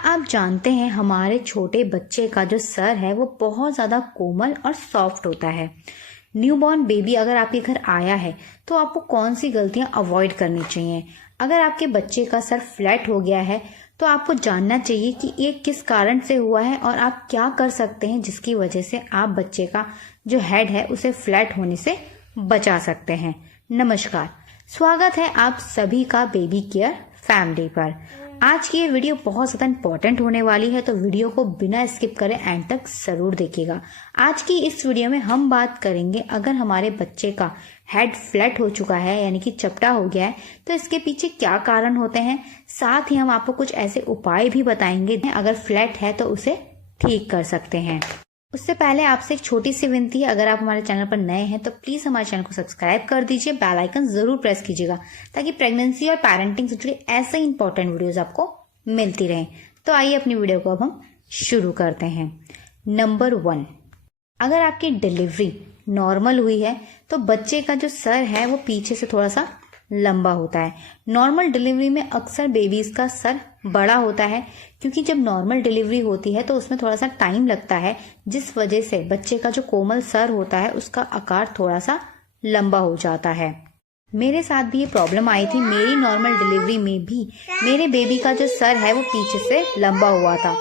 आप जानते हैं हमारे छोटे बच्चे का जो सर है वो बहुत ज़्यादा कोमल और सॉफ्ट होता है। न्यूबॉर्न बेबी अगर आपके घर आया है तो आपको कौन सी गलतियां अवॉइड करनी चाहिए। अगर आपके बच्चे का सर फ्लैट हो गया है तो आपको जानना चाहिए कि ये किस कारण से हुआ है और आप क्या कर सकते हैं जिसकी वजह से आप बच्चे का जो हेड है उसे फ्लैट होने से बचा सकते हैं। नमस्कार, स्वागत है आप सभी का बेबी केयर फैमिली पर। आज की ये वीडियो बहुत ज़्यादा इम्पोर्टेंट होने वाली है, तो वीडियो को बिना स्किप करे एंड तक ज़रूर देखिएगा। आज की इस वीडियो में हम बात करेंगे अगर हमारे बच्चे का हेड फ्लैट हो चुका है यानी कि चपटा हो गया है तो इसके पीछे क्या कारण होते हैं। साथ ही हम आपको कुछ ऐसे उपाय भी बताएंगे अगर फ्लैट है तो उसे ठीक कर सकते हैं। उससे पहले आपसे एक छोटी सी विनती है, अगर आप हमारे चैनल पर नए हैं तो प्लीज हमारे चैनल को सब्सक्राइब कर दीजिए, बेल आइकन जरूर प्रेस कीजिएगा ताकि प्रेगनेंसी और पेरेंटिंग से जुड़ी ऐसे इंपॉर्टेंट वीडियोस आपको मिलती रहें। तो आइए अपनी वीडियो को अब हम शुरू करते हैं। नंबर 1, अगर आपकी डिलीवरी नॉर्मल हुई है तो बच्चे का जो सर है वो पीछे से थोड़ा सा लंबा होता है। नॉर्मल डिलीवरी में अक्सर बेबीज का सर बड़ा होता है क्योंकि जब नॉर्मल डिलीवरी होती है तो उसमें थोड़ा सा टाइम लगता है, जिस वजह से बच्चे का जो कोमल सर होता है उसका आकार थोड़ा सा लंबा हो जाता है। मेरे साथ भी ये प्रॉब्लम आई थी। मेरी नॉर्मल डिलीवरी में भी मेरे बेबी का जो सर है वो पीछे से लंबा हुआ था।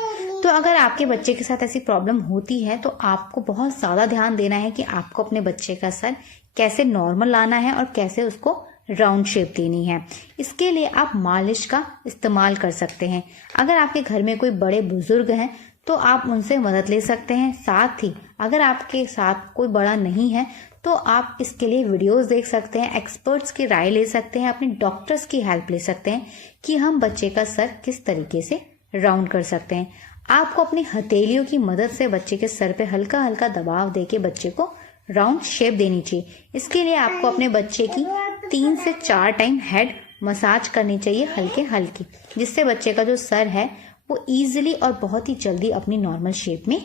तो अगर आपके बच्चे के साथ ऐसी प्रॉब्लम होती है तो आपको बहुत ज्यादा ध्यान देना है कि आपको अपने बच्चे का सर कैसे नॉर्मल लाना है और कैसे उसको राउंड शेप देनी है। इसके लिए आप मालिश का इस्तेमाल कर सकते हैं। अगर आपके घर में कोई बड़े बुजुर्ग हैं तो आप उनसे मदद ले सकते हैं। साथ ही अगर आपके साथ कोई बड़ा नहीं है तो आप इसके लिए वीडियोस देख सकते हैं, एक्सपर्ट्स की राय ले सकते हैं, अपने डॉक्टर्स की हेल्प ले सकते हैं कि हम बच्चे का सर किस तरीके से राउंड कर सकते हैं। आपको अपनी हथेलियों की मदद से बच्चे के सर पे हल्का हल्का दबाव देके बच्चे को राउंड शेप देनी चाहिए। इसके लिए आपको अपने बच्चे की 3 से 4 टाइम हेड मसाज करनी चाहिए हल्के हल्की, जिससे बच्चे का जो सर है वो इजीली और बहुत ही जल्दी अपनी नॉर्मल शेप में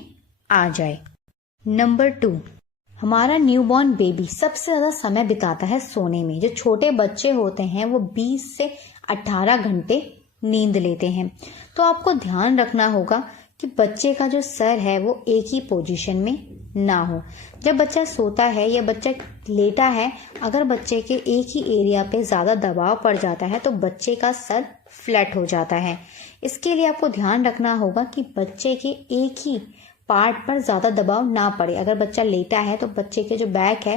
आ जाए। नंबर 2, हमारा न्यूबॉर्न बेबी सबसे ज्यादा समय बिताता है सोने में। जो छोटे बच्चे होते हैं वो 20 से 18 घंटे नींद लेते हैं। तो आपको ध्यान रखना होगा कि बच्चे का जो सर है वो एक ही पोजीशन में ना हो। जब बच्चा सोता है या बच्चा लेटा है, अगर बच्चे के एक ही एरिया पे ज्यादा दबाव पड़ जाता है तो बच्चे का सर फ्लैट हो जाता है। इसके लिए आपको ध्यान रखना होगा कि बच्चे के एक ही पार्ट पर ज्यादा दबाव ना पड़े। अगर बच्चा लेटा है तो बच्चे के जो बैक है,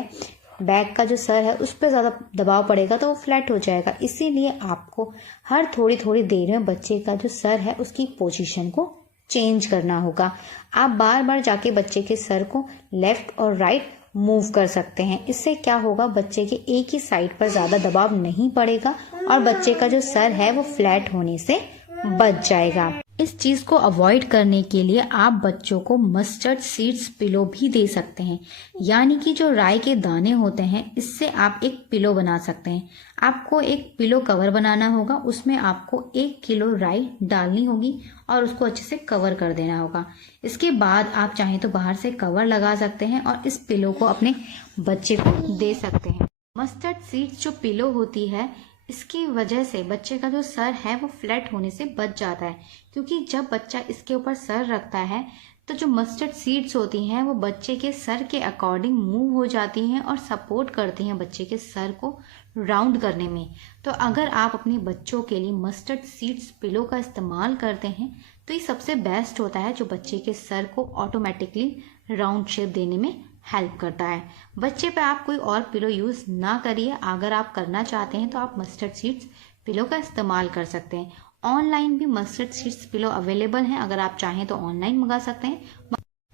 बैक का जो सर है उस पर ज्यादा दबाव पड़ेगा तो वो फ्लैट हो जाएगा। इसीलिए आपको हर थोड़ी थोड़ी देर में बच्चे का जो सर है उसकी पोजीशन को चेंज करना होगा। आप बार बार जाके बच्चे के सर को लेफ्ट और राइट मूव कर सकते हैं। इससे क्या होगा, बच्चे के एक ही साइड पर ज्यादा दबाव नहीं पड़ेगा और बच्चे का जो सर है वो फ्लैट होने से बच जाएगा। इस चीज को अवॉइड करने के लिए आप बच्चों को मस्टर्ड सीड्स पिलो भी दे सकते हैं, यानी कि जो राई के दाने होते हैं इससे आप एक पिलो बना सकते हैं। आपको एक पिलो कवर बनाना होगा, उसमें आपको 1 किलो राई डालनी होगी और उसको अच्छे से कवर कर देना होगा। इसके बाद आप चाहें तो बाहर से कवर लगा सकते हैं और इस पिलो को अपने बच्चे को दे सकते हैं। मस्टर्ड सीड्स जो पिलो होती है इसकी वजह से बच्चे का जो सर है वो फ्लैट होने से बच जाता है, क्योंकि जब बच्चा इसके ऊपर सर रखता है तो जो मस्टर्ड सीड्स होती हैं वो बच्चे के सर के अकॉर्डिंग मूव हो जाती हैं और सपोर्ट करती हैं बच्चे के सर को राउंड करने में। तो अगर आप अपने बच्चों के लिए मस्टर्ड सीड्स पिलो का इस्तेमाल करते हैं तो ये सबसे बेस्ट होता है, जो बच्चे के सर को ऑटोमेटिकली राउंड शेप देने में हेल्प करता है। बच्चे पे आप कोई और पिलो यूज ना करिए। अगर आप करना चाहते हैं तो आप मस्टर्ड सीड्स पिलो का इस्तेमाल कर सकते हैं। ऑनलाइन भी मस्टर्ड सीड्स पिलो अवेलेबल हैं, अगर आप चाहें तो ऑनलाइन मंगा सकते हैं।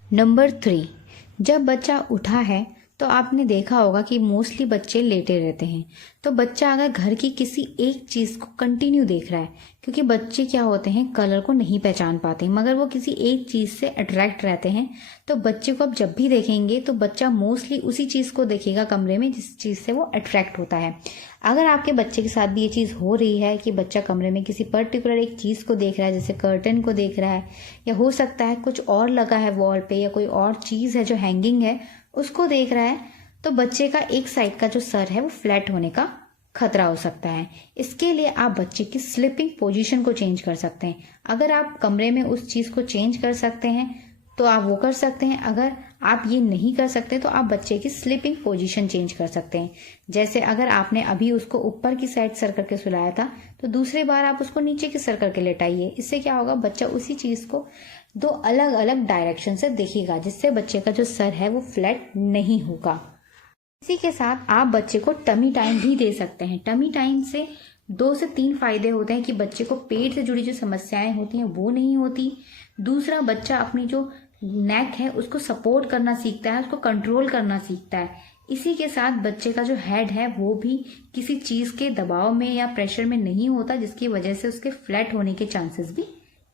नंबर 3, जब बच्चा उठा है तो आपने देखा होगा कि मोस्टली बच्चे लेटे रहते हैं। तो बच्चा अगर घर की किसी एक चीज को कंटिन्यू देख रहा है, क्योंकि बच्चे क्या होते हैं कलर को नहीं पहचान पाते, मगर वो किसी एक चीज से अट्रैक्ट रहते हैं, तो बच्चे को आप जब भी देखेंगे तो बच्चा मोस्टली उसी चीज को देखेगा कमरे में जिस चीज से वो अट्रैक्ट होता है। अगर आपके बच्चे के साथ भी ये चीज हो रही है कि बच्चा कमरे में किसी पर्टिकुलर एक चीज को देख रहा है, जैसे कर्टन को देख रहा है या हो सकता है कुछ और लगा है वॉल पे या कोई और चीज है जो हैंगिंग है उसको देख रहा है, तो बच्चे का एक साइड का जो सर है वो फ्लैट होने का खतरा हो सकता है। इसके लिए आप बच्चे की स्लीपिंग पोजीशन को चेंज कर सकते हैं। अगर आप कमरे में उस चीज को चेंज कर सकते हैं तो आप वो कर सकते हैं। अगर आप ये नहीं कर सकते तो आप बच्चे की स्लीपिंग पोजीशन चेंज कर सकते हैं। जैसे अगर आपने अभी उसको ऊपर की साइड सर करके सुलाया था तो दूसरी बार आप उसको नीचे की सर करके लेटाइए। इससे क्या होगा, बच्चा उसी चीज को दो अलग अलग डायरेक्शन से देखेगा, जिससे बच्चे का जो सर है वो फ्लैट नहीं होगा। इसी के साथ आप बच्चे को टमी टाइम भी दे सकते हैं। टमी टाइम से 2 से 3 फायदे होते हैं कि बच्चे को पेट से जुड़ी जो समस्याएं होती हैं वो नहीं होती। दूसरा, बच्चा अपनी जो नेक है उसको सपोर्ट करना सीखता है, उसको कंट्रोल करना सीखता है। इसी के साथ बच्चे का जो हेड है वो भी किसी चीज के दबाव में या प्रेशर में नहीं होता, जिसकी वजह से उसके फ्लैट होने के चांसेस भी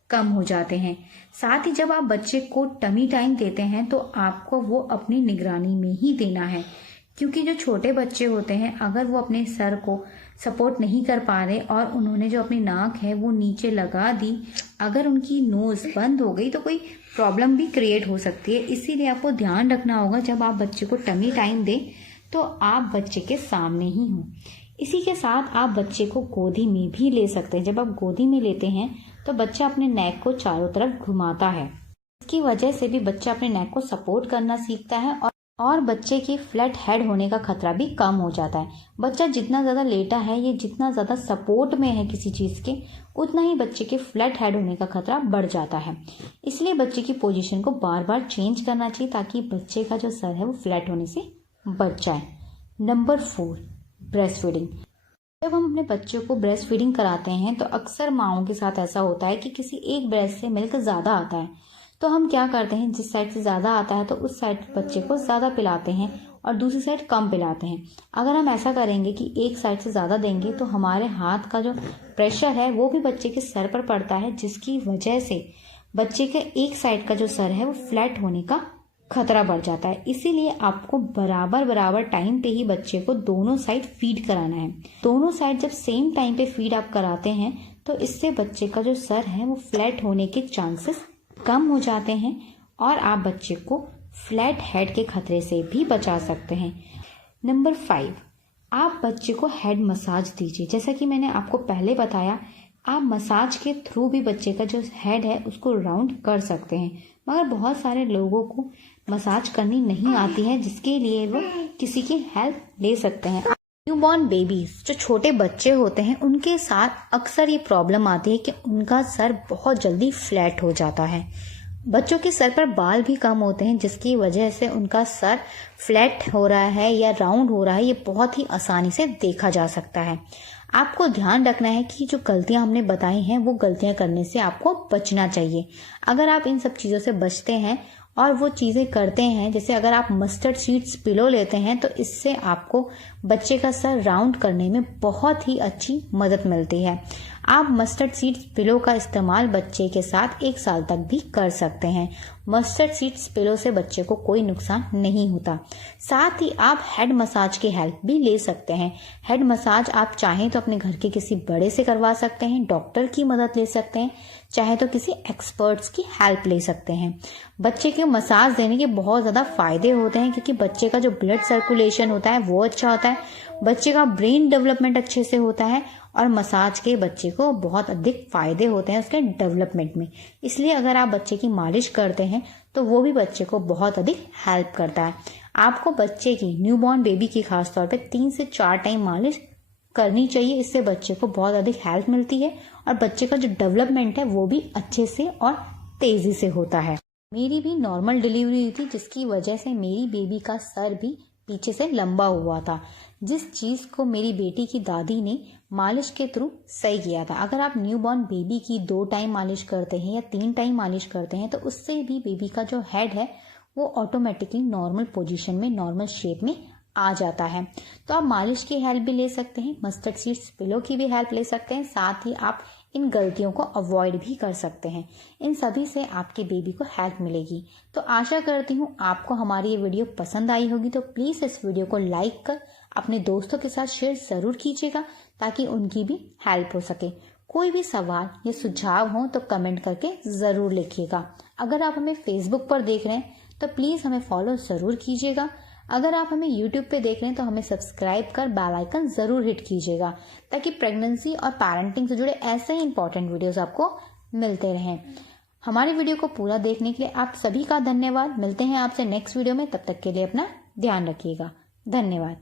कम हो जाते हैं। साथ ही जब आप बच्चे को टमी टाइम देते हैं तो आपको वो अपनी निगरानी में ही देना है, क्योंकि जो छोटे बच्चे होते हैं अगर वो अपने सर को सपोर्ट नहीं कर पा रहे और उन्होंने जो अपनी नाक है वो नीचे लगा दी, अगर उनकी नोज बंद हो गई तो कोई प्रॉब्लम भी क्रिएट हो सकती है। इसीलिए आपको ध्यान रखना होगा जब आप बच्चे को टमी टाइम दें तो आप बच्चे के सामने ही हों। इसी के साथ आप बच्चे को गोदी में भी ले सकते हैं। जब आप गोदी में लेते हैं तो बच्चा अपने नेक को चारों तरफ घुमाता है। इसकी वजह से भी बच्चा अपने नेक को सपोर्ट करना सीखता है और बच्चे की फ्लैट हेड होने का खतरा भी कम हो जाता है। बच्चा जितना ज़्यादा लेटा है या जितना ज़्यादा सपोर्ट में है किसी चीज़ के, उतना ही बच्चे के फ्लैट हेड होने का खतरा बढ़ जाता है। इसलिए बच्चे की पोजीशन को बार बार चेंज करना चाहिए ताकि बच्चे का जो सर है वो फ्लैट होने से बच जाए। Number 4, breast feeding. जब हम अपने बच्चों को ब्रेस्ट फीडिंग कराते हैं तो अक्सर माओं के साथ ऐसा होता है कि किसी एक ब्रेस्ट से मिल्क ज़्यादा आता है, तो हम क्या करते हैं, जिस साइड से ज़्यादा आता है तो उस साइड बच्चे को ज़्यादा पिलाते हैं और दूसरी साइड कम पिलाते हैं। अगर हम ऐसा करेंगे कि एक साइड से ज़्यादा देंगे तो हमारे हाथ का जो प्रेशर है वो भी बच्चे के सर पर पड़ता है, जिसकी वजह से बच्चे के एक साइड का जो सर है वो फ्लैट होने का खतरा बढ़ जाता है। इसीलिए आपको बराबर टाइम पे ही बच्चे को दोनों साइड फीड कराना है। दोनों साइड जब सेम टाइम पे फीड आप कराते हैं तो इससे बच्चे का जो सर है वो फ्लैट होने के चांसेस कम हो जाते हैं और आप बच्चे को फ्लैट हेड के खतरे से भी बचा सकते हैं। नंबर 5, आप बच्चे को हेड मसाज दीजिए। जैसा कि मैंने आपको पहले बताया, आप मसाज के थ्रू भी बच्चे का जो हेड है उसको राउंड कर सकते हैं, मगर बहुत सारे लोगों को मसाज करनी नहीं आती है, जिसके लिए वो किसी की हेल्प ले सकते हैं। न्यूबॉर्न बेबीज, जो छोटे बच्चे होते हैं, उनके साथ अक्सर ये प्रॉब्लम आती है कि उनका सर बहुत जल्दी फ्लैट हो जाता है। बच्चों के सर पर बाल भी कम होते हैं, जिसकी वजह से उनका सर फ्लैट हो रहा है या राउंड हो रहा है ये बहुत ही आसानी से देखा जा सकता है। आपको ध्यान रखना है कि जो गलतियां हमने बताई हैं वो गलतियां करने से आपको बचना चाहिए। अगर आप इन सब चीज़ों से बचते हैं और वो चीज़ें करते हैं, जैसे अगर आप मस्टर्ड सीड्स पिलो लेते हैं तो इससे आपको बच्चे का सर राउंड करने में बहुत ही अच्छी मदद मिलती है। आप मस्टर्ड सीड्स पिलो का इस्तेमाल बच्चे के साथ 1 साल तक भी कर सकते हैं। मस्टर्ड सीड्स पिलो से बच्चे को कोई नुकसान नहीं होता। साथ ही आप हेड मसाज की हेल्प भी ले सकते हैं। हेड मसाज आप चाहें तो अपने घर के किसी बड़े से करवा सकते हैं, डॉक्टर की मदद ले सकते हैं, चाहे तो किसी एक्सपर्ट्स की हेल्प ले सकते हैं। बच्चे के मसाज देने के बहुत ज़्यादा फायदे होते हैं, क्योंकि बच्चे का जो ब्लड सर्कुलेशन होता है वो अच्छा होता है, बच्चे का ब्रेन डेवलपमेंट अच्छे से होता है और मसाज के बच्चे को बहुत अधिक फायदे होते हैं उसके डेवलपमेंट में। इसलिए अगर आप बच्चे की मालिश करते हैं तो वो भी बच्चे को बहुत अधिक हेल्प करता है। आपको बच्चे की, न्यूबॉर्न बेबी की खासतौर पे 3 से 4 टाइम मालिश करनी चाहिए। इससे बच्चे को बहुत अधिक हेल्प मिलती है और बच्चे का जो डेवलपमेंट है वो भी अच्छे से और तेजी से होता है। मेरी भी नॉर्मल डिलीवरी हुई थी, जिसकी वजह से मेरी बेबी का सर भी पीछे से लंबा हुआ था, जिस चीज को मेरी बेटी की दादी ने मालिश के थ्रू सही किया था। अगर आप न्यूबॉर्न बेबी की 2 टाइम मालिश करते हैं या 3 टाइम मालिश करते हैं तो उससे भी बेबी का जो हेड है वो ऑटोमेटिकली नॉर्मल पोजीशन में, नॉर्मल शेप में आ जाता है। तो आप मालिश की हेल्प भी ले सकते हैं, मस्टर्ड सीड्स पिलो की भी हेल्प ले सकते हैं। साथ ही आप इन गलतियों को अवॉइड भी कर सकते हैं। इन सभी से आपके बेबी को हेल्प मिलेगी। तो आशा करती हूँ आपको हमारी ये वीडियो पसंद आई होगी। तो प्लीज़ इस वीडियो को लाइक कर अपने दोस्तों के साथ शेयर ज़रूर कीजिएगा ताकि उनकी भी हेल्प हो सके। कोई भी सवाल या सुझाव हो तो कमेंट करके ज़रूर लिखिएगा। अगर आप हमें फेसबुक पर देख रहे हैं तो प्लीज़ हमें फॉलो ज़रूर कीजिएगा। अगर आप हमें यूट्यूब पे देख रहे हैं तो हमें सब्सक्राइब कर बेल आइकन ज़रूर हिट कीजिएगा, ताकि प्रेगनेंसी और पेरेंटिंग से जुड़े ऐसे ही इंपॉर्टेंट वीडियोस आपको मिलते रहें। हमारे वीडियो को पूरा देखने के लिए आप सभी का धन्यवाद। मिलते हैं आपसे नेक्स्ट वीडियो में, तब तक के लिए अपना ध्यान रखिएगा। धन्यवाद।